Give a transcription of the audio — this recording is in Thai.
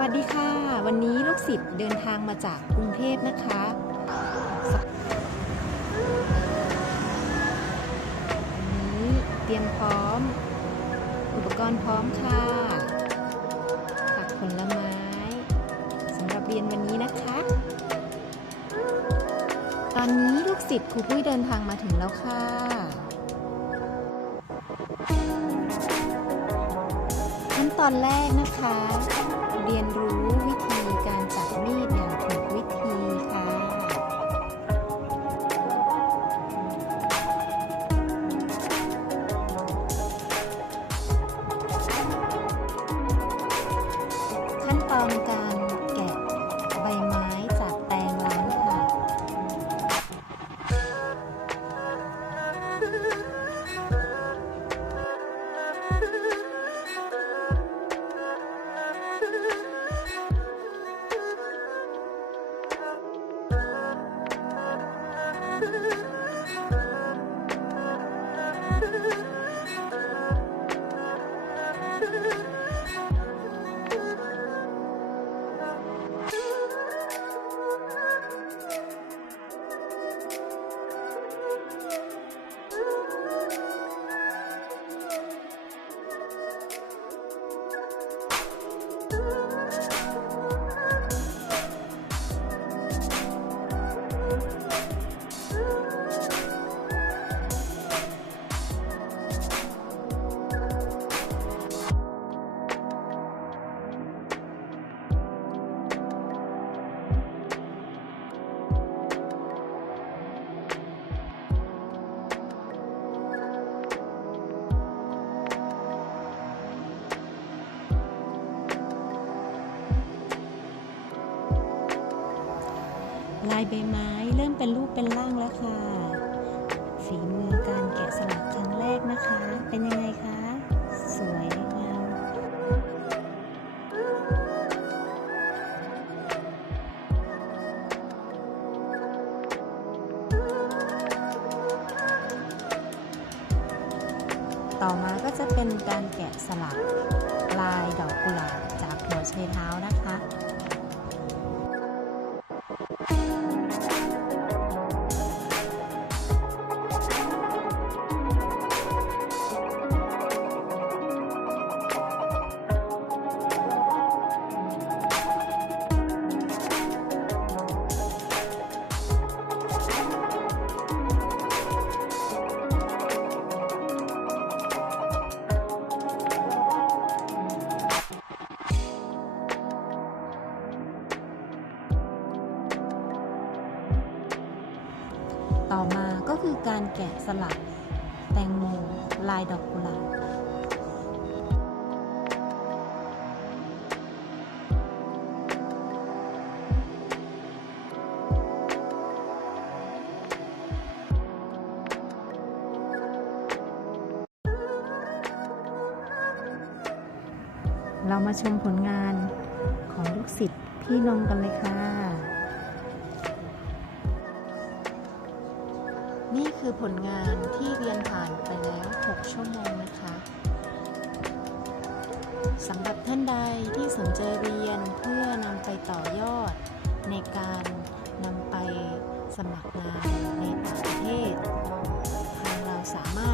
วัสดีค่ะ วันนี้ลูกศิษย์เดินทางมาจากกรุงเทพนะคะ วันนี้เตรียมพร้อม อุปกรณ์พร้อมค่ะผักผลไม้สำหรับเรียนวันนี้นะคะ ตอนนี้ลูกศิษย์ครูปุ้ยเดินทางมาถึงแล้วค่ะขั้นตอนแรกนะคะ เรียนรู้ Thank you. ลายใบไม้เริ่มเป็นรูปเป็นร่างแล้วค่ะ ฝีมือการแกะสลักครั้งแรกนะคะ เป็นยังไงคะ สวยงามต่อมาก็จะเป็นการแกะสลักลายดอกกุหลาบจากหัวไชเท้านะคะ ต่อมาก็คือการแกะสลักแตงโมลายดอกกุหลาบเรามาชมผลงานของลูกศิษย์พี่นงกันเลยค่ะ นี่คือผลงานที่เรียนผ่านไปแล้ว 6 ชั่วโมงนะคะสำหรับท่านใดที่สนใจเรียนเพื่อนำไปต่อยอด ในการนำไปสมัครงานในต่างประเทศทางเราสามารถ